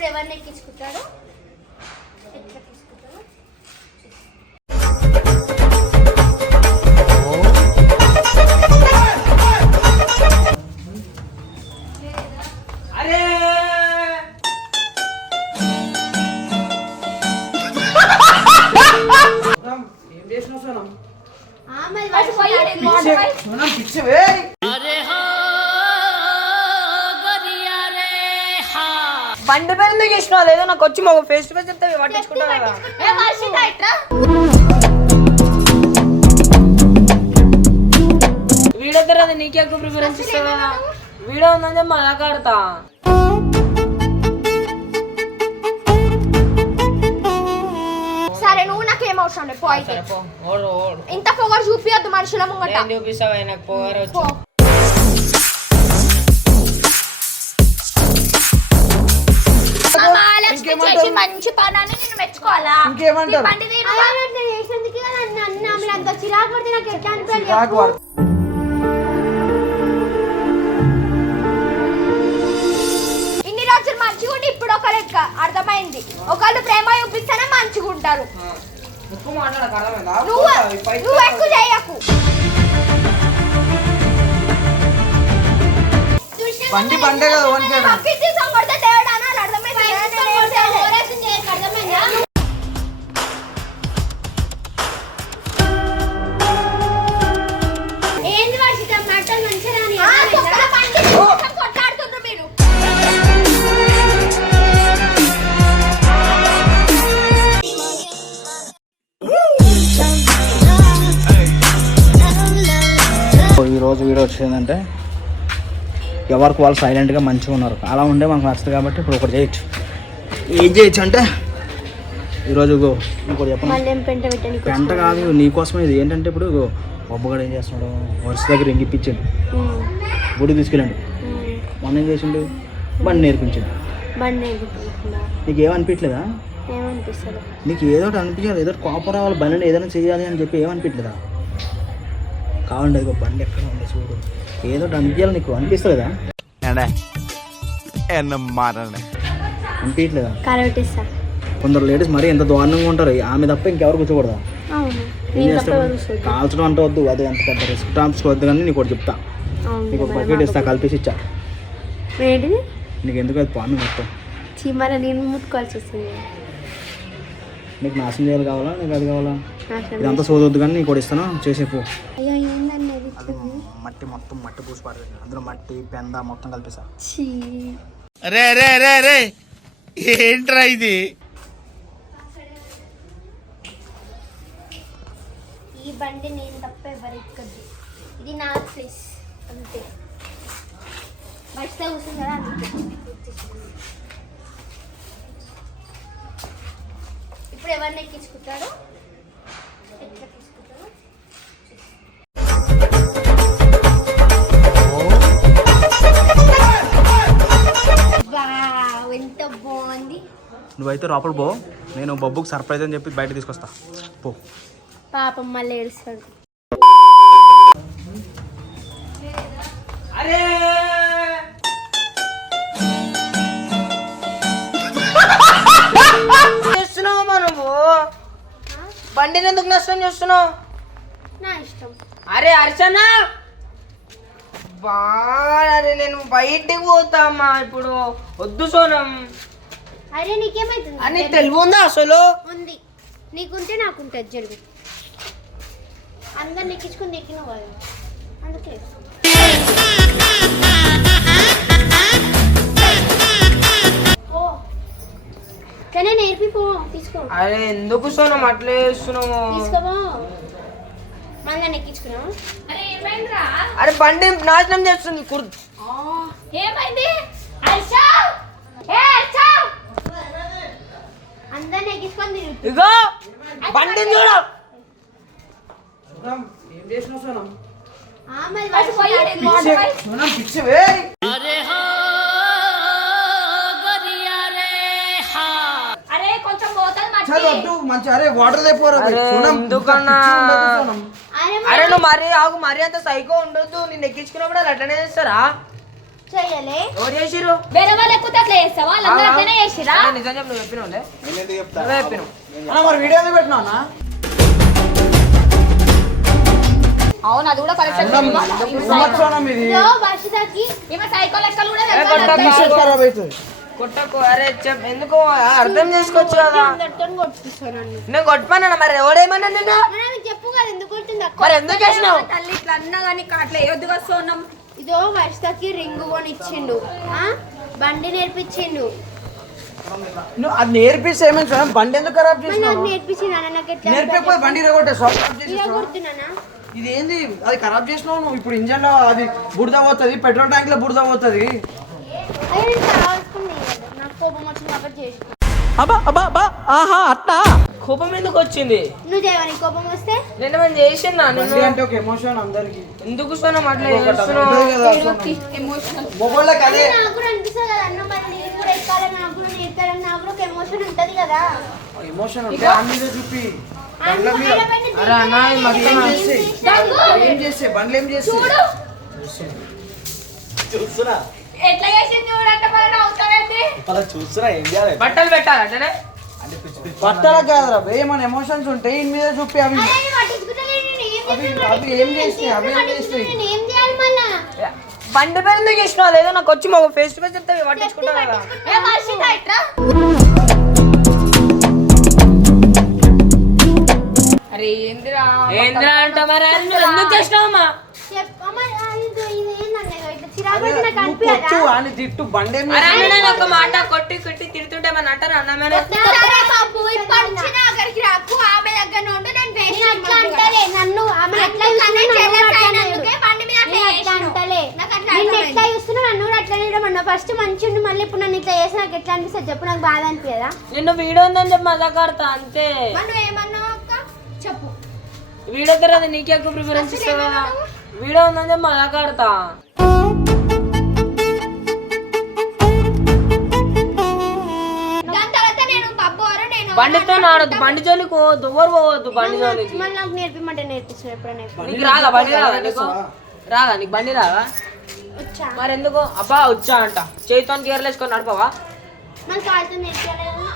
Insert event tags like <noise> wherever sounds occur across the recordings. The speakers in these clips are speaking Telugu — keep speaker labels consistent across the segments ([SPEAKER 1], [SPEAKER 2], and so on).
[SPEAKER 1] ఇప్పుడు ఎవరిని ఎక్కించుకుంటాడు ఎట్లా
[SPEAKER 2] అరే! <laughs> ఏం చేసినావు సోనం?
[SPEAKER 1] ఆమె
[SPEAKER 3] ఫస్ట్
[SPEAKER 2] బండి పైన ఎందుకు చేసినావు? లేదో నాకు వచ్చి మాకు ఫేస్ టు ఫేస్ చెప్తే పట్టించుకుంటా కదా.
[SPEAKER 3] ఏ ఇట్రా?
[SPEAKER 2] వీడియో తర్వాత నీకే ఎక్కువ ప్రిఫరెన్స్ ఇస్తావా? వీడియో ఉందంటే మాట్లాడతా
[SPEAKER 3] సరే నువ్వు నాకేం అవసరం లేదు. పో అయితే. ఇంత పొగరు చూపియొద్దు మనుషుల ముంగట.
[SPEAKER 2] ఏం చూపిస్తావా? నాకు పోగారు
[SPEAKER 3] చేసి మంచి పని అని నేను మెచ్చుకోవాలా?
[SPEAKER 2] ఇంకేమంటారు?
[SPEAKER 1] చేసినందుకే కదా నన్ను అంత చిరాకు పడితే నాకు ఎట్లా అనిపించాలి
[SPEAKER 2] చిరాకు పడు.
[SPEAKER 3] ఇన్ని రోజులు మంచిగా ఉండి ఇప్పుడు ఒక లెక్క అర్థమైంది. ఒకళ్ళు ప్రేమ చూపిస్తేనే మంచిగా ఉంటారు.
[SPEAKER 2] ఎక్కువ మాట్లాడకు అర్థమైందా?
[SPEAKER 3] నువ్వు ఎక్కువ చేయకు.
[SPEAKER 2] బండి బండే కదా ఓన్ చేయడం
[SPEAKER 3] పక్కింటి సంగడితే తేడా అని అర్థమైంది
[SPEAKER 1] అర్థమైందా ఏంది వర్షిత మాటలు మంచిగా రాని
[SPEAKER 3] ఆ,
[SPEAKER 1] అర్థమైందా?
[SPEAKER 3] కుక్కల బండి కోసం కొట్లాడుతుండ్రు మీరు
[SPEAKER 4] ఈరోజు వీడియో వచ్చిందంటే ఎవరికి వాళ్ళు సైలెంట్గా మంచిగా ఉన్నారు. అలా ఉండే మనకు నచ్చదు కాబట్టి ఇప్పుడు ఒకటి చేయొచ్చు. ఏం చేయొచ్చు అంటే ఈరోజు ఇంకోటి
[SPEAKER 1] చెప్పండి పెంట
[SPEAKER 4] కాదు నీకోసమే ఇది. ఏంటంటే ఇప్పుడు బొబ్బగాడు ఏం చేస్తున్నాడు? వరుస దగ్గర ఇంగిప్పించాడు గుడికి తీసుకెళ్ళాడు. మొన్న ఏం చేసిండు? బండి నేర్పించాడు. నీకు ఏమనిపించలేదా నీకు ఏదో అనిపించాలి ఏదో కోపం రావాలి. బండి ఏదైనా చేయాలి అని చెప్పి ఏమనిపించలేదా? కావండి ఇక బండి ఎక్కడ ఉంది చూడు. ఏదో ఒకటి అనిపించాలి నీకు. అనిపిస్తలేదా? అనిపించలేదా? కొందరు లేడీస్ మరీ ఎంత దారుణంగా ఉంటారు. ఆమె తప్ప ఇంకెవరు కూర్చోకూడదా? ఏం. కాల్చడం అంటే వద్దు. అది అంత పెద్ద రిస్క్ టామ్స్ వద్దు కానీ నీకు ఒకటి చెప్తా.
[SPEAKER 1] అవును
[SPEAKER 4] నీకు ఒక బకెట్ ఇస్తా కలిపేసి ఇచ్చా. నీకు ఎందుకు అది పాము మొత్తం?
[SPEAKER 1] చీమల నేను ముట్టుకోవాల్సి వస్తుంది
[SPEAKER 4] నీకు నాశనం చేయాలి కావాలా? నీకు అది కావాలా? ఇదంతా సోదొద్దు కానీ నీకు ఒకటి ఇస్తాను. చేసేపు మట్టి మొత్తం మట్టి పూసి పడుతుంది అందులో మట్టి పెంద మొత్తం కలిపేసా.
[SPEAKER 5] రే రే రే రే. ఏంట్రా ఇది?
[SPEAKER 1] ఈ బండి నేను తప్ప ఎవరు ఇది నా ప్లేస్ అంతే. బస్తా కూర్చుంది కదా ఇప్పుడు ఎవరిని ఎక్కించుకుంటారు? ఎట్లా ఎక్కించుకుంటాడు ఎంత బాగుంది.
[SPEAKER 4] నువ్వైతే లోపల పో. నేను బొబ్బుకు సర్ప్రైజ్ అని చెప్పి బయట తీసుకొస్తా. పో.
[SPEAKER 1] పాపం మళ్ళీ ఏడుస్తాడు
[SPEAKER 2] అరే! చేస్తున్నావమ్మా నువ్వు? బండిని ఎందుకు నష్టం చేస్తున్నావు?
[SPEAKER 1] నా ఇష్టం.
[SPEAKER 2] అరే అర్చన! బా అరే నేను బయటికి పోతామా ఇప్పుడు. వద్దు సోనం.
[SPEAKER 1] అరే నీకేమైతుంది?
[SPEAKER 2] అని తెలివి ఉందా అసలు?
[SPEAKER 1] ఉంది. నీకుంటే నాకుంటుంది జరుగు. అందరు నెక్కించుకుని నెక్కిన వాళ్ళు. అందుకే. ఓ కానీ నేర్పిపో తీసుకో.
[SPEAKER 2] అరే ఎందుకు సోనం? అట్లా చేస్తున్నావు.
[SPEAKER 3] అరే ఏమైందిరా?
[SPEAKER 2] అరే బండి నాశనం చేస్తుంది కుర్.
[SPEAKER 3] ఏమైంది? హర్షా ఏ హర్షా
[SPEAKER 1] అందరు నెక్కించుకొని తిరుగు
[SPEAKER 2] ఇగో బండి చూడు.
[SPEAKER 4] ఏం సోనం. సోనం పిచ్చివే
[SPEAKER 3] అరే
[SPEAKER 4] వద్దు మంచి వాటర్ లేపోరా
[SPEAKER 2] అరే, నువ్వు మరి ఆగు మరి అంత సైకో ఉండొద్దు. నిన్ను ఎక్కించుకున్నప్పుడు వాళ్ళు అట్లనే చేస్తారా? ఎవరు చేసిర్రు?
[SPEAKER 6] వేరే వాళ్ళు ఎక్కువ అట్లా చేస్తావా? వాళ్ళందరూ అట్లనే చేసిరా
[SPEAKER 2] అన్న, నిజం చెప్పు నువ్వు చెప్పినావులే. నువ్వే చెప్పినావు.
[SPEAKER 7] అన్న మరి వీడియో పెట్టినావు
[SPEAKER 6] అవును అది కూడా కరెక్ట్
[SPEAKER 2] కొట్టకు, అరే చెప్ ఎందుకు అర్థం చేసుకోవచ్చు కదా. నేను కొట్టుకున్నాను మరి? ఎవడేమన్నా నిన్ను?
[SPEAKER 1] చెప్పు కదా ఎందుకు
[SPEAKER 2] మరి ఎందుకు
[SPEAKER 6] తల్లి ఇట్లా అన్నా కానీ అట్లా సోనం.
[SPEAKER 1] ఇదో వర్షితకి రింగ్ కొని ఇచ్చిండు ఆ? బండి నేర్పించిండు.
[SPEAKER 7] నువ్వు అది నేర్పిస్తే ఏమైనా చూడండి బండి ఎందుకు ఖరాబ్ చేసినావు? నేర్పకపోతే బండి రగొట్టే ఖరాబ్
[SPEAKER 1] ఇలా
[SPEAKER 7] చేసేసావు
[SPEAKER 1] కొడుతున్నానా
[SPEAKER 7] ఇది ఏంది అది ఖరాబ్ చేసినావు నువ్వు. ఇప్పుడు ఇంజన్లో అది బురద పోతుంది పెట్రోల్ ట్యాంక్లో బురద పోతుంది.
[SPEAKER 1] అయ్యో నేను కావాల్సుకుని నాకు కోపం
[SPEAKER 2] ఎందుకు వచ్చింది?
[SPEAKER 1] నువ్వు చేయవని కోపం వస్తే?
[SPEAKER 2] నేను ఏమైనా చేసినా
[SPEAKER 7] బండి
[SPEAKER 2] నేను
[SPEAKER 7] అంటే ఒక ఎమోషన్ అందరికి.
[SPEAKER 2] ఎందుకు సోనం అట్లా
[SPEAKER 7] అదే.
[SPEAKER 1] నాకు కూడా అనిపిస్తుంది కదా అన్న మరి నేను కూడా ఎక్కాలి నాకు కూడా నేర్పాలని నాకు కూడా ఒక ఎమోషన్ ఉంటది కదా.
[SPEAKER 7] ఎమోషన్ ఉంటే చూపి.
[SPEAKER 2] అరే అన్న మొత్తం
[SPEAKER 1] ఏం?
[SPEAKER 7] ఏం చేస్తే బండ్లు ఏం చేస్తే
[SPEAKER 8] చూస్తున్నా.
[SPEAKER 6] ఎట్లా చేసింది చూడంటే మరి నవ్వుతావేంటి
[SPEAKER 8] అలా చూస్తున్నా ఏం చేయాలి?
[SPEAKER 2] బట్టలు పెట్టాలి
[SPEAKER 8] అంటే
[SPEAKER 7] బట్టలకు కాదురా బే, ఏమైనా ఎమోషన్స్ ఉంటాయి మీద చూపి అవి.
[SPEAKER 1] ఏం
[SPEAKER 7] అవి- ఏం? అవి
[SPEAKER 2] బండి పేరు ఎందుకు చేసినావు? అదేదో నాకు వచ్చి మాకు ఫేస్ టు ఫేస్ చెప్తే పట్టించుకుంటా కదా.
[SPEAKER 6] అరే ఏందిరా
[SPEAKER 2] ఏంద్రా అంట మరి? అది నువ్వు ఎందుకు చేసినావమ్మా?
[SPEAKER 7] కొట్టు అని తిట్టు బండి
[SPEAKER 2] అరే? అన్న నేను ఒక మాట కొట్టి కొట్టి తిడుతుంటే మన అంటారు
[SPEAKER 1] ఫస్ట్ మంచి ఉండి మళ్ళీ ఇప్పుడు నన్ను ఇట్లా చేసి నాకు ఎట్లా అనిపిస్తుంది చెప్పు నాకు బాధ అనిపించదా
[SPEAKER 2] నిన్ను వీడియో ఉందని చెప్పి మజాక్ ఆడతా అంతే.
[SPEAKER 6] ఏమన్నావు? అక్క చెప్పు.
[SPEAKER 2] వీడియో తర్వాత నీకే ఎక్కువ ప్రిఫరెన్స్ ఇస్తావా? వీడియో ఉందని చెప్పి
[SPEAKER 6] దాని తర్వాత నేను నేను
[SPEAKER 2] బండితో ఆడద్దు బండి జోలికి పోవద్దు ఎవరు పోవద్దు బండి జోలికి.
[SPEAKER 1] మళ్ళీ నాకు నేర్పిమంటే నేర్పిస్తాను ఎప్పుడైనా ఎప్పుడు.
[SPEAKER 2] నీకు రాదా? బండి రాదా నీకు రాదా? నీకు బండి రాదా?
[SPEAKER 1] వచ్చా.
[SPEAKER 2] మరి ఎందుకు అబ్బా వచ్చా అంట. చేతితో గేర్లేసుకొని నడపవా?
[SPEAKER 1] మన కాళ్ళతో నేర్పించలేదు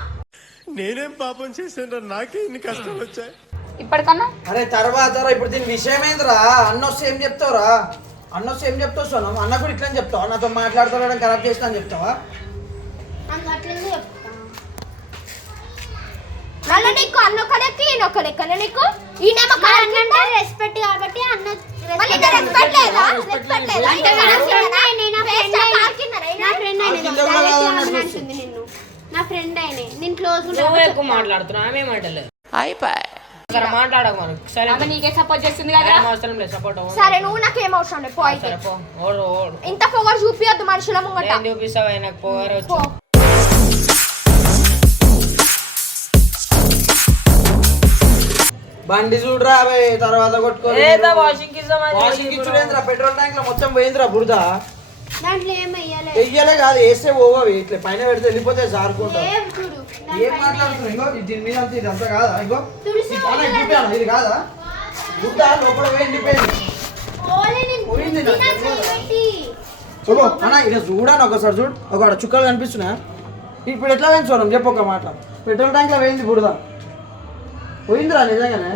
[SPEAKER 9] నేనేం పాపం చేశాను నాకే ఇన్ని కష్టాలు వచ్చాయి.
[SPEAKER 6] ఇప్పటికన్నా?
[SPEAKER 7] అరే తర్వాత రా, ఇప్పుడు దీని విషయం ఏందిరా? అన్న వస్తే ఏం చెప్తావురా? అన్న వస్తే ఏం చెప్తావు సోనం? అన్న కూడా ఇట్లా చెప్తావా? నాతో మాట్లాడుకోవడం ఖరాబ్ చేస్తా అని చెప్తావా?
[SPEAKER 1] నాకు
[SPEAKER 6] మళ్ళీ నీకు అన్న ఒక లెక్క ఈయన ఒక లెక్కన నీకు ఈయనేమో
[SPEAKER 1] మా అన్న అంటే రెస్పెక్ట్ కాబట్టి అన్న
[SPEAKER 6] మళ్ళీ ఇంకా రెస్పెక్ట్ లేదా? రెస్పెక్ట్ లేదా.
[SPEAKER 1] అంటే
[SPEAKER 6] ఇంకా
[SPEAKER 1] నా ఫ్రెండ్ నా నేను క్లోజ్
[SPEAKER 2] ఎక్కువ మాట్లాడుతున్నావు. ఆమె మాటలేదు సరే మాట్లాడకు మనకు సరే.
[SPEAKER 6] ఆమె నీకే సపోర్ట్ చేస్తుంది కదా.
[SPEAKER 2] ఏం అవసరం లేదు సపోర్ట్
[SPEAKER 6] సరే నువ్వు నాకేం అవసరం లేదు పో అయితే.
[SPEAKER 2] సరే పో. ఓడు ఓడు.
[SPEAKER 6] ఇంత పొగరు చూపియొద్దు మనుషుల ముంగట.
[SPEAKER 2] నేను చూపిస్తావా నాకు పోగారు
[SPEAKER 6] పో
[SPEAKER 2] వచ్చు?
[SPEAKER 7] బండి చూడరా అవే తర్వాత కొట్టుకోవాలి
[SPEAKER 2] ఏదా వాషింగ్
[SPEAKER 7] వాషింగ్ ఇచ్చుడేంద్రా పెట్రోల్ ట్యాంక్లో మొత్తం పోయిందిరా బురద?
[SPEAKER 1] దాంట్లో ఏం వెయ్యలే?
[SPEAKER 7] వెయ్యలే కాదు వేస్తే పోవవి ఇట్లా పైన పెడితే వెళ్ళిపోతే జారుకుంటా.
[SPEAKER 1] ఏం చూడు
[SPEAKER 7] ఏం మాట్లాడుతున్నావు? ఇది దీని మీద అంతా ఇది అంతా కాదా? ఇంకో
[SPEAKER 1] తులసి
[SPEAKER 7] ఇది చాలా ఎండిపోయాను? ఇది కాదా? గుడ్డ లోపల పోయి ఎండిపోయింది.
[SPEAKER 1] ఓలే నేను
[SPEAKER 7] పోయింది. చూడు అన్న ఇది చూడాను ఒకసారి చూడు. ఒక చుక్కలు కనిపిస్తున్నా. ఇప్పుడు ఎట్లా పోయింది చూడం చెప్పు ఒక మాట. పెట్రోల్ ట్యాంక్లో పోయింది బురద. పోయిందిరా నిజంగానే.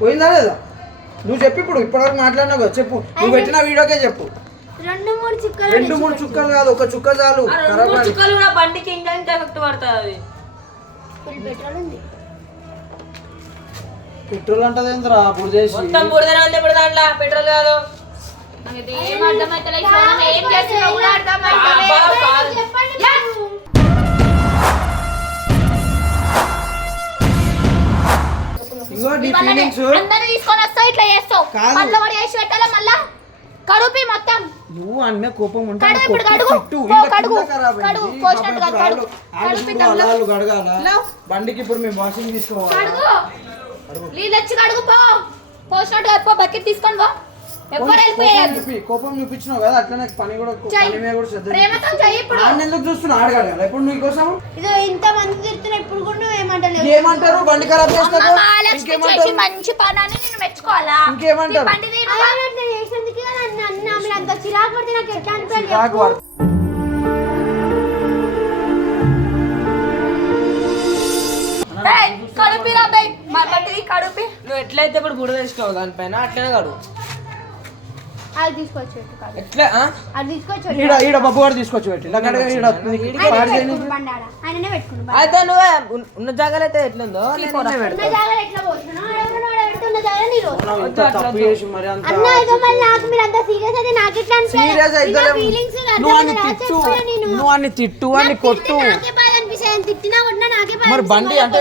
[SPEAKER 7] పోయిందా లేదా? నువ్వు చెప్పు ఇప్పుడు ఇప్పటివరకు మాట్లాడినావు కదా చెప్పు. నువ్వు పెట్టిన వీడియోకే చెప్పు.
[SPEAKER 1] రెండు మూడు చుక్కలు
[SPEAKER 7] రెండు మూడు చుక్కలు కాదు ఒక చుక్క చాలు ఖరాబ్ కాదు.
[SPEAKER 2] చుక్కలు కూడా బండికి ఇంజన్ ఎఫెక్ట్ పడుతుంది అది
[SPEAKER 1] ఫుల్ పెట్రోల్ ఉంది
[SPEAKER 7] పెట్రోల్ అంటది ఏంద్రా బురదేసి
[SPEAKER 2] మొత్తం బురదనే ఉంది ఇప్పుడు దాంట్లో పెట్రోల్ కాదు
[SPEAKER 6] ఏం కూడా.
[SPEAKER 1] చెప్పండి మీరు.
[SPEAKER 7] ఇంకో నీ
[SPEAKER 6] మళ్ళీ
[SPEAKER 7] ఫీలింగ్స్
[SPEAKER 6] అందరిని తీసుకొని వస్తావు ఇట్లా చేస్తావు
[SPEAKER 7] కాదు.
[SPEAKER 6] మళ్ళీ కూడా చేసి పెట్టాలా మళ్ళా కడుపి మొత్తం
[SPEAKER 7] నువ్వు అన్న కోపం ఉంటే
[SPEAKER 6] ఇప్పుడు కడుగు. కడుగు. కడుగు. కడుగు.
[SPEAKER 7] కడగాల. బండికి ఇప్పుడు మేము వాషింగ్ తీసుకోవాలి
[SPEAKER 6] కడుగు నీళ్ళు వచ్చి కడుగు పో పో బకెట్ తీసుకొని పో
[SPEAKER 7] కోపం చూపించినావు కదా అట్లనే పని కూడా పని మీద శ్రద్ధ ఎందుకు చూస్తున్నా ఇప్పుడు
[SPEAKER 1] ఇదో ఇంత మంది తిడుతున్నా ఇప్పుడు కూడా నువ్వు ఏమంటలేవు?
[SPEAKER 7] ఏమంటారు? బండి ఖరాబ్ చేస్తారు ఇంకేమంటారు?
[SPEAKER 6] మంచి పని అని నేను మెచ్చుకోవాలా?
[SPEAKER 7] ఇంకేమంటారు?
[SPEAKER 1] చేసినందుకే అన్న మీరు అంత చిరాకు పడితే నాకు ఎట్లా అనిపించాలి
[SPEAKER 7] చిరాకు
[SPEAKER 1] చెప్పు?
[SPEAKER 7] పడు-
[SPEAKER 6] ఏయ్, కడుపిరా బై. మా బట్టి కడుపి.
[SPEAKER 2] నువ్వు ఎట్లయితే ఇప్పుడు బుడద వేసుకోవు దానిపైన అట్లనే కాడు
[SPEAKER 1] అది తీసుకొచ్చి పెట్టు.
[SPEAKER 2] ఎట్లా?
[SPEAKER 1] అది తీసుకొచ్చి.
[SPEAKER 7] ఈడ ఈడ బబ్బు గారు తీసుకొచ్చి పెట్టి ఈడ
[SPEAKER 1] ఆయననే.
[SPEAKER 2] అయితే నువ్వే ఉన్న- జాగాలో అయితే ఎట్లుందో
[SPEAKER 1] ఉన్న. జాగాలో ఎట్లా అన్న
[SPEAKER 7] నువ్వు అని? తిట్టు అని కొట్టు మరి. బండి అంటే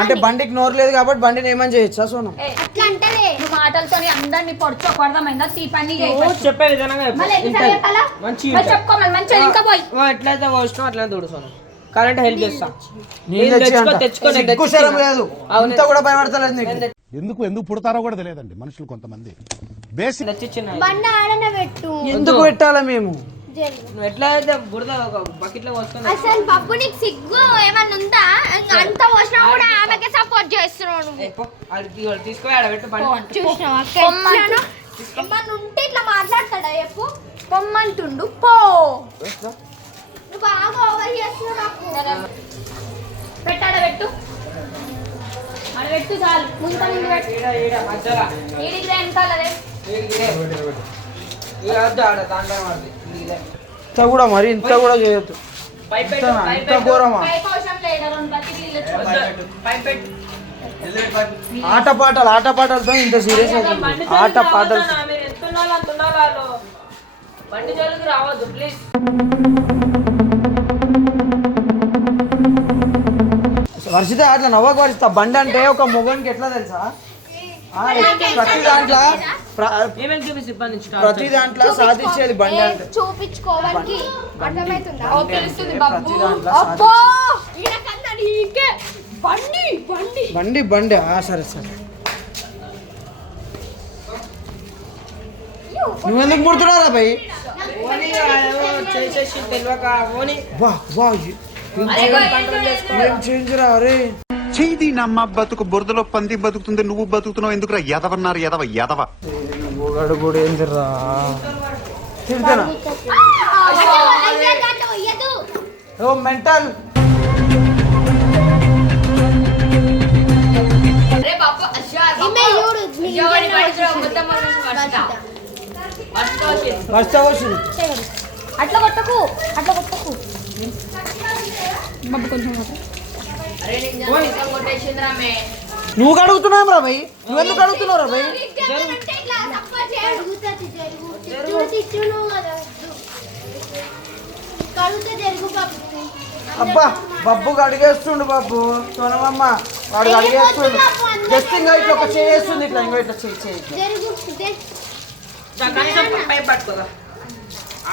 [SPEAKER 7] అంటే. బండికి నోరు లేదు కాబట్టి బండిని ఏమని చేయొచ్చా సోను?
[SPEAKER 6] నువ్వు మాటలతోని అందరినీ పొడిచో తీ పని
[SPEAKER 2] చెప్పే విధానంగా
[SPEAKER 6] చెప్పుకోమని మంచిగా ఇంకా పోయి.
[SPEAKER 2] కరెంట్ హెల్ప్ చేస్తా.
[SPEAKER 7] కూడా భయపడతలేదు
[SPEAKER 10] ఎందుకు ఎందుకు పుడతారో కూడా తెలియదండి మనుషులు కొంతమంది. బేసిక్
[SPEAKER 2] తెచ్చిచ్చిన
[SPEAKER 1] బండి ఆడనే పెట్టు.
[SPEAKER 7] ఎందుకు పెట్టాలా మేము.
[SPEAKER 2] నువ్వు ఎట్లా అయితే బుడద ఒక బకెట్లో పోసుకొని
[SPEAKER 1] అసలు బాబు నీకు సిగ్గు ఏమన్నా ఉందా? అంత వచ్చినా కూడా ఆమెకే సపోర్ట్ చేస్తున్నావు నువ్వు.
[SPEAKER 2] తీసుకో
[SPEAKER 1] చూసినావా?
[SPEAKER 6] ఏమన్నా ఉంటే ఇట్లా మాట్లాడతాడా? చెప్పు. పొమ్మంటుండు పో.
[SPEAKER 1] నువ్వు బాగా ఓవర్ చేస్తున్నావు నాకు.
[SPEAKER 6] పెట్టాడ పెట్టు. పెట్టు చాలు. ముంత ముందు పెట్టు. ఈడికి వెనకాలదే.
[SPEAKER 2] ఆడ దాంట్లో.
[SPEAKER 7] ఇంత కూడా మరి ఇంత కూడా చేయొద్దు. ఇంత. ఘోరమా. ఆట పాటలు ఆట పాటలతో ఇంత సీరియస్
[SPEAKER 2] బండి
[SPEAKER 7] అవుతుంది ఆట పాటలు.
[SPEAKER 2] బండి జోలికి రావద్దు ప్లీజ్
[SPEAKER 7] వర్షిత అట్లా నవ్వకు వర్షిత బండి అంటే ఒక మొగనికి ఎట్లా తెలుసా? ఆ, ప్రతి దాంట్లో ప్రతి దాంట్లో సాధించేది బండి అంటే
[SPEAKER 1] చూపించుకోవడానికి
[SPEAKER 6] బండి. బండి
[SPEAKER 7] బండి బండి. ఆ, సరే సరే. నువ్వెందుకు పుడుతున్నారా భయ్?
[SPEAKER 2] ఓని ఏమో చేసేసి తెలియక ఓని.
[SPEAKER 7] వా వా ఏం చేంజ్ రా అరే?
[SPEAKER 10] చేయి నమ్మ బతుకు బురదలో పంది బతుకుతుంది నువ్వు బతుకుతున్నావు ఎందుకురా? ఎదవన్నారు ఎదవ ఎదవ
[SPEAKER 7] కూడా. ఓ మెంటల్.
[SPEAKER 6] అట్లా కొట్టకు అట్లా కొట్టకు. బాబు కొంచెం
[SPEAKER 7] నువ్వు అడుగుతున్నావు రా భయ్? నువ్వెందుకు అడుగుతున్నావు రా భయ్. అబ్బా బబ్బు అడిగేస్తుండు బాబు. సోనమమ్మ వాడు అడిగేస్తుండు జస్ట్ ఇంకా ఇట్లా ఒక చేస్తుంది ఇట్లా ఇంకా ఇట్లా చేయి చేయి.
[SPEAKER 2] పట్టుకోదా?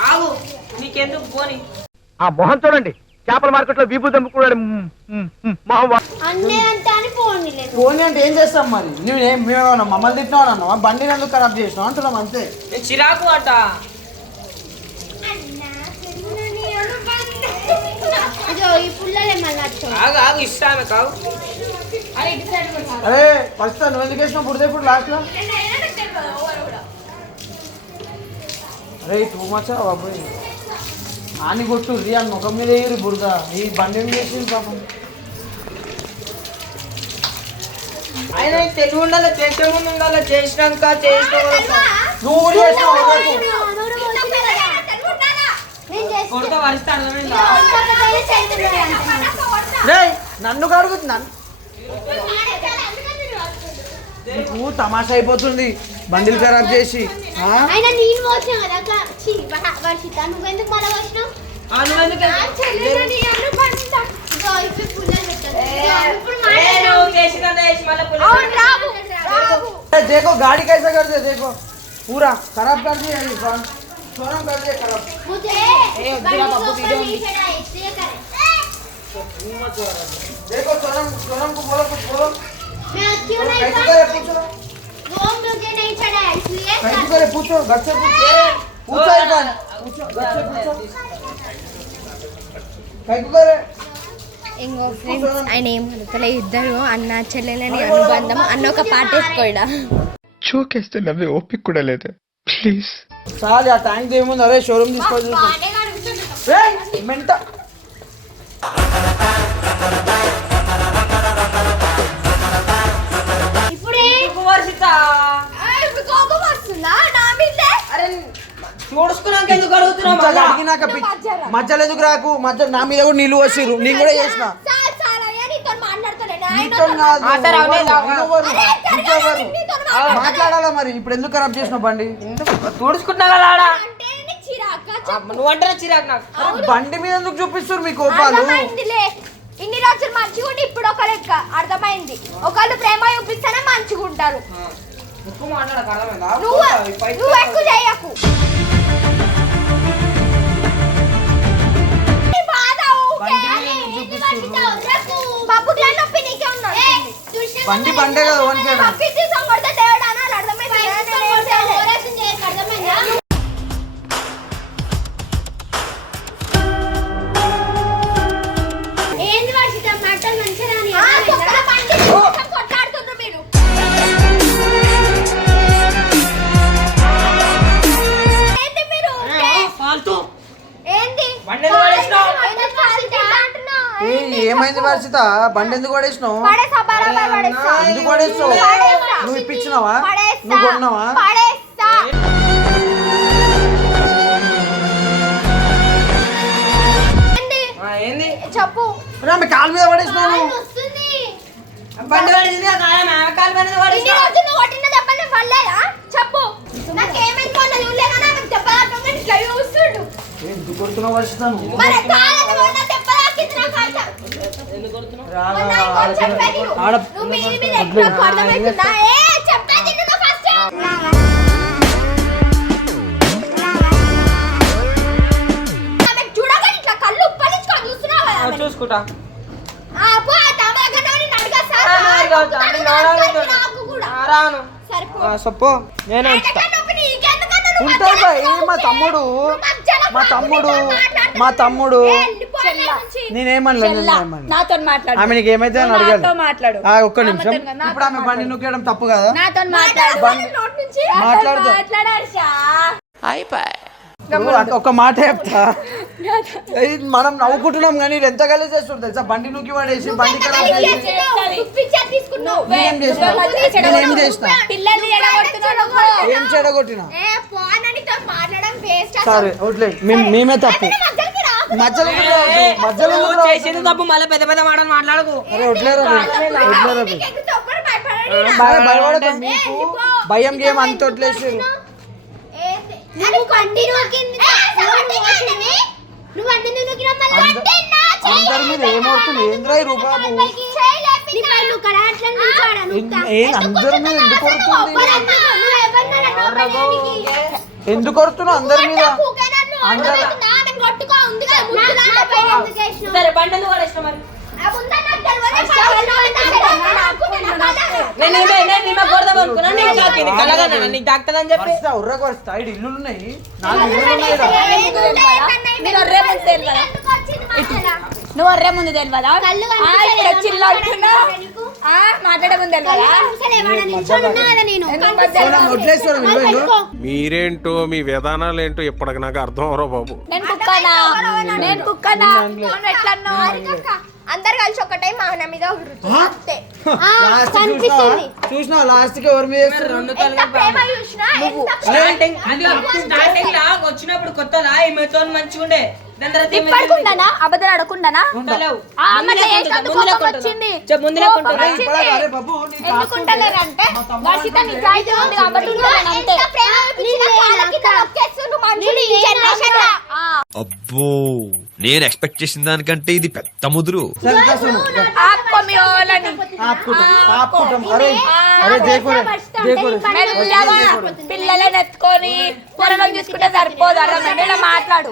[SPEAKER 2] ఆగు నీకెందుకు పోని?
[SPEAKER 11] ఆ మొహం చూడండి. చేపల మార్కెట్లో వీపు దమ్ముకున్నాడు మొహం
[SPEAKER 1] అన్నే అంటే అని పోనీ లేదు
[SPEAKER 7] ఫోన్ అంటే ఏం చేస్తాం మరి నువ్వేం మేమేమన్నా మమ్మల్ని తిట్టినావు అన్నావా బండిని ఎందుకు ఖరాబ్ చేసినావు అంటున్నాం అంతే
[SPEAKER 2] చిరాకు అంట
[SPEAKER 6] అరే
[SPEAKER 7] ఫస్ట్ నువ్వు ఎందుకు వేసినావు బుడితే ఇప్పుడు లాస్ట్లో అరే టూ మచ్ బాబు ఆని కొట్టు రియా ముఖం మీద వేయరు బురద ఈ బండి ఏం చేసింది పాపం
[SPEAKER 2] ఆయన తెలివి ఉండాలి చేసే ముందు ఉండాలి చేసినాక చేసిన
[SPEAKER 7] నువ్వు కూడా చేసినావు.
[SPEAKER 2] కొడతా వరిస్తే అర్థమైందా
[SPEAKER 7] నన్ను కడుగుతుంది నన్ను నీకు తమాషా అయిపోతుంది బండిలు ఖరాబ్ చేసి ఆ?
[SPEAKER 1] అయినా నేను మోసిన కదా అట్లా ఛీ, వహ- వర్షిత నువ్వెందుకు మళ్ళీ వచ్చినావు
[SPEAKER 2] ఆ, నువ్వెందుకు
[SPEAKER 1] ఇదో ఇప్పుడు పుల్లలు పెట్టాలి. ఇదో ఇప్పుడు
[SPEAKER 2] ఏ,
[SPEAKER 1] మాట్లాడు.
[SPEAKER 2] నువ్వు చేసినంత చేసి మళ్ళీ పులిహోర.
[SPEAKER 1] అవును, రావు, రావు.
[SPEAKER 7] ए, देखो गाड़ी कैसे कर दे देखो पूरा खराब कर दिया ये फोन सोनम कर दिया खराब
[SPEAKER 1] मुझे
[SPEAKER 2] ए,
[SPEAKER 1] बंडी
[SPEAKER 2] जरा
[SPEAKER 1] के
[SPEAKER 2] बाबू
[SPEAKER 1] ऊपर
[SPEAKER 2] वीडियो
[SPEAKER 1] नहीं चढ़ा, इसलिए करे।
[SPEAKER 7] देखो सोनम सोनम को बोलो कुछ बोलो
[SPEAKER 1] मैं क्यों नहीं
[SPEAKER 7] कैसे
[SPEAKER 1] कर-
[SPEAKER 7] करे पूछो
[SPEAKER 1] वो मुझे नहीं चढ़ा है, इसलिए
[SPEAKER 7] कैसे
[SPEAKER 1] कर-
[SPEAKER 7] करे पूछो घर से पूछो पूछो इरफान पूछो घर से पूछो कैसे करे
[SPEAKER 3] ఇంకో ఫ్రెండ్స్ ఆయన ఏం అడుగుతలే ఇద్దరు అన్న చెల్లెలని అనుబంధం అన్న ఒక పాట వేసుకోడా
[SPEAKER 5] చోకేస్తే నవ్వే ఓపిక కూడా లేదు
[SPEAKER 7] చాలు ఆ ట్యాంక్ ఏముంది అరే షోరూమ్ తీసుకోవాలి
[SPEAKER 6] బాగానే కనిపిస్తుంది.
[SPEAKER 7] మెంట
[SPEAKER 2] చూడుకున్నాక ఎందుకు అడుగుతున్నావు
[SPEAKER 7] ఇంకా
[SPEAKER 2] మళ్ళా?
[SPEAKER 7] అడిగినాక పిచ్చి- మధ్యలో ఎందుకు రాకు? మధ్య నా మీద కూడా నీళ్ళు వచ్చిర్రు నేను కూడా చేసిన.
[SPEAKER 6] సార్ సార్ అయ్యా నీతో మాట్లాడతాను ఆయన
[SPEAKER 7] నీతో కాదు.
[SPEAKER 2] ఆ, సరే, అవునే
[SPEAKER 7] ఎవరు?
[SPEAKER 2] లాగా.
[SPEAKER 7] ఆయన ఎవరు?
[SPEAKER 6] అరే,
[SPEAKER 7] ఇంకెవరు?
[SPEAKER 6] నీతో మాట్లాడతాను.
[SPEAKER 7] మాట్లాడాలా మరి? ఇప్పుడు ఎందుకు ఖరాబ్ చేసిన బండి?
[SPEAKER 2] తుడుచుకుంటున్నా కదా ఆడ
[SPEAKER 6] అంటే నీకు చిరాకా?
[SPEAKER 2] ఆ, నువ్వు చిరాకు నాకు.
[SPEAKER 7] బండి మీద ఎందుకు చూపిస్తారు మీ కోపాలు?
[SPEAKER 6] అర్థమైందిలే. ఇన్ని రోజులు మంచిగా ఉండి ఇప్పుడు ఒక లెక్క. అర్థమైంది. ఒకళ్ళు ప్రేమ చూపిస్తేనే మంచిగా ఉంటారు
[SPEAKER 2] ఎక్కువ మాట్లాడక అర్థమైందా?
[SPEAKER 6] నువ్వు ఎక్కువ చేయకు.
[SPEAKER 7] బండి బండే కదా
[SPEAKER 1] వర్షిత
[SPEAKER 6] బండి
[SPEAKER 2] ఎందుకు పడేసినావు.
[SPEAKER 6] ఎందుకు
[SPEAKER 7] పడేస్తావు
[SPEAKER 6] పడేస్తా.
[SPEAKER 7] నువ్వు ఇప్పించినావా?
[SPEAKER 6] పడేస్తా.
[SPEAKER 7] నువ్వు కొన్నావా
[SPEAKER 6] పడేస్తా. ఏంది?
[SPEAKER 2] ఆ, ఏంది?
[SPEAKER 6] చెప్పు.
[SPEAKER 7] రా, మీ కాలు మీద పడేసినాను
[SPEAKER 6] వస్తుంది.
[SPEAKER 2] బండి పడింది కాలం పడింది
[SPEAKER 6] చెప్పు. నాకేమైంది మొన్న చూడలే కానీ ఆమెకు దెబ్బ తాకకుండా ఇట్లా చూస్తుండు.
[SPEAKER 7] ఎందుకు కొడుతున్నావు వర్షిత
[SPEAKER 2] చూసుకుంటా సొప్పు నేను
[SPEAKER 7] ఉంటాయి. మా తమ్ముడు మా తమ్ముడు. మా తమ్ముడు
[SPEAKER 3] నాతో మాట్లాడు.
[SPEAKER 7] ఆమె నీకు ఏమైతే అని
[SPEAKER 3] మాట్లాడు.
[SPEAKER 7] ఆ, ఒక్క నిమిషం. ఇప్పుడు ఆమె బండి నొక్కేయడం తప్పు కదా?
[SPEAKER 3] నాతో మాట్లాడు.
[SPEAKER 6] వాళ్ళ నోటి నుంచి
[SPEAKER 7] మాట్లాడదు.
[SPEAKER 6] మాట్లాడారు షా.
[SPEAKER 7] ఇప్పుడు ఒక- ఒక మాట చెప్తా? మనం నవ్వుకుంటున్నాం కానీ ఇది ఎంత కలిసి చేస్తుంది తెలుసా? బండి నూకి పడేసి బండి ఖరాబ్
[SPEAKER 6] కలిసి
[SPEAKER 7] చేసి
[SPEAKER 6] చేస్తున్నావు? నువ్వు పిక్చర్ తీసుకున్నావు.
[SPEAKER 7] నేనేం చేసిన నేనేం చేసిన
[SPEAKER 6] పిల్లల్ని ఎడగొడుతున్నావు.
[SPEAKER 7] ఏం చెడగొట్టిన? సరే వదిలే మేము మేమే తప్పు. మధ్యలో? మధ్యలో?
[SPEAKER 2] చేసేది తప్పు మళ్ళీ పెద్ద పెద్ద మాటలు మాట్లాడకు.
[SPEAKER 7] భయపడకు. మీకు. భయం గేమ్ అంత వదిలేసారు అందరి మీద ఏమవుతుంది? ఏంద్రా ఏం అందరి మీద ఎందుకు కొడుతుంది. ఎందుకు కొడుతున్నావు అందరి మీద? అందరి-
[SPEAKER 2] సరే బండి ఎందుకు పడేసినావు మరి డాక్టర్ అని చెప్పి.
[SPEAKER 7] ఉన్నాయి?
[SPEAKER 3] నువ్వు ఒర్రే ముందు తెలియదా? చిల్లాడుతున్నావు.
[SPEAKER 9] మీరేంటో మీ విధానాలేంటో ఇప్పటికి నాకు అర్థం అవరో బాబు.
[SPEAKER 6] అందరు కలిసి ఒకటే మా నా మీద. అంతే.
[SPEAKER 7] లాస్ట్కి ఎవరి మీద
[SPEAKER 6] చూసినా
[SPEAKER 2] వచ్చినప్పుడు కొత్తలా ఈమెతో మంచిగుండే.
[SPEAKER 3] ఇప్పటికుండానా? అబద్ధాలు అడగకుండానా. వచ్చింది? ఎందుకుంటలేరంటే వర్షిత నిజాయితీ ఉంది కాబట్టి.
[SPEAKER 5] అబ్బో నేను ఎక్స్పెక్ట్ చేసిన దానికంటే ఇది పెద్ద ముదురు.
[SPEAKER 7] సరే, దా సును.
[SPEAKER 3] ఆపుకో మీ వాళ్ళని
[SPEAKER 7] ఆపుకుంటాం. ఆపుకుంటాం. అరే అరే దేకోరే దేకోరే.
[SPEAKER 3] మెల్లగా పిల్లలని ఎత్తుకొని పొలం చూసుకుంటే సరిపోదు. ఇలా మాట్లాడు.